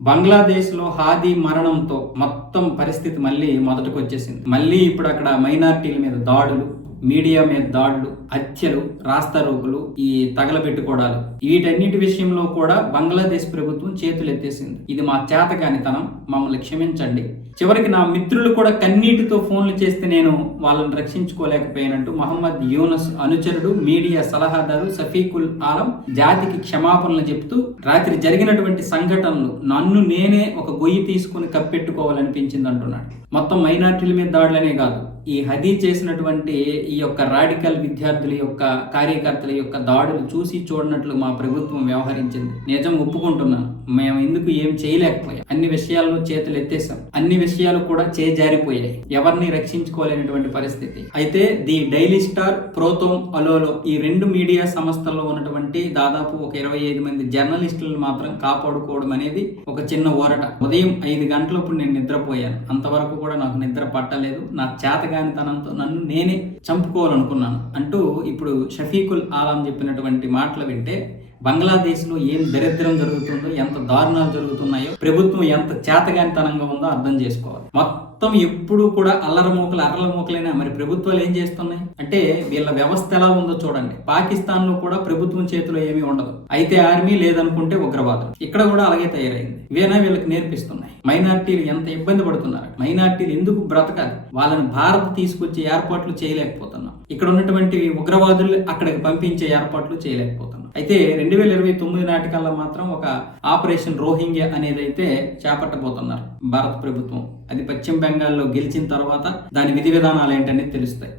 బంగ్లాదేశ్లో హాదీ మరణంతో మొత్తం పరిస్థితి మళ్ళీ మొదటికి వచ్చేసింది. మళ్ళీ ఇప్పుడు అక్కడ మైనారిటీల మీద దాడులు, మీడియా మీద దాడులు, హత్యలు, రాస్తారోకులు, ఈ తగలబెట్టుకోవడాలు, వీటన్నిటి విషయంలో కూడా బంగ్లాదేశ్ ప్రభుత్వం చేతులు ఎత్తేసింది. ఇది మా చేతకానితనం, మమ్మల్ని క్షమించండి. చివరికి నా మిత్రులు కూడా కన్నీటితో ఫోన్లు చేస్తే నేను వాళ్ళని రక్షించుకోలేకపోయినట్టు మహమ్మద్ యూనస్ అనుచరుడు, మీడియా సలహాదారు సఫీకుల్ ఆలం జాతికి క్షమాపణలు చెప్తూ రాత్రి జరిగినటువంటి సంఘటనలు నన్ను నేనే ఒక గొయ్యి తీసుకుని కప్పెట్టుకోవాలనిపించింది అంటున్నాడు. మొత్తం మైనార్టీల మీద దాడులనే కాదు, ఈ హదీ చేసినటువంటి ఈ యొక్క రాడికల్ విద్యార్థుల యొక్క కార్యకర్తల యొక్క దాడులు చూసి చూడనట్లు మా ప్రభుత్వం వ్యవహరించింది. నిజం ఒప్పుకుంటున్నాను, మేము ఎందుకు ఏం చేయలేకపోయాం. అన్ని విషయాల్లో చేతులు ఎత్తేసాం, అన్ని విషయాలు కూడా చేజారిపోయాయి, ఎవరిని రక్షించుకోలేనటువంటి పరిస్థితి. అయితే ది డైలీ స్టార్, ప్రోతోమ్ అలోలో ఈ రెండు మీడియా సంస్థల్లో ఉన్నటువంటి దాదాపు ఒక 25 మంది జర్నలిస్టులను మాత్రం కాపాడుకోవడం అనేది ఒక చిన్న ఊరట. ఉదయం 5 గంటలప్పుడు నేను నిద్రపోయాను, అంతవరకు కూడా నాకు నిద్ర పట్టలేదు. నా చేతగానితనంతో నన్ను నేనే చంపుకోవాలనుకున్నాను అంటూ ఇప్పుడు షఫీకుల్ ఆలం చెప్పినటువంటి మాటలు వింటే బంగ్లాదేశ్లో ఏం దరిద్రం జరుగుతుందో, ఎంత దారుణాలు జరుగుతున్నాయో, ప్రభుత్వం ఎంత చేతగానితనంగా ఉందో అర్థం చేసుకోవాలి. మొత్తం ఎప్పుడు కూడా అర్రలమూకలైనా మరి ప్రభుత్వాలు ఏం చేస్తున్నాయి అంటే వీళ్ళ వ్యవస్థ ఎలా ఉందో చూడండి. పాకిస్తాన్ లో కూడా ప్రభుత్వం చేతిలో ఏమీ ఉండదు, అయితే ఆర్మీ, లేదనుకుంటే ఉగ్రవాదులు. ఇక్కడ కూడా అలాగే తయారైంది. ఇవేనా వీళ్ళకి నేర్పిస్తున్నాయి. మైనార్టీలు ఎంత ఇబ్బంది పడుతున్నారు, మైనార్టీలు ఎందుకు బ్రతకాలి, వాళ్ళని భారత్ తీసుకొచ్చే ఏర్పాట్లు చేయలేకపోతున్నాం, ఇక్కడ ఉన్నటువంటి ఉగ్రవాదులు అక్కడికి పంపించే ఏర్పాట్లు చేయలేకపోతున్నాం. అయితే 2029 నాటికల్లా మాత్రం ఒక ఆపరేషన్ రోహింగ్యా అనేది అయితే చేపట్టబోతున్నారు భారత ప్రభుత్వం. అది పశ్చిమ బెంగాల్లో గెలిచిన తర్వాత దాని విధి విధానాలు ఏంటనేది తెలుస్తాయి.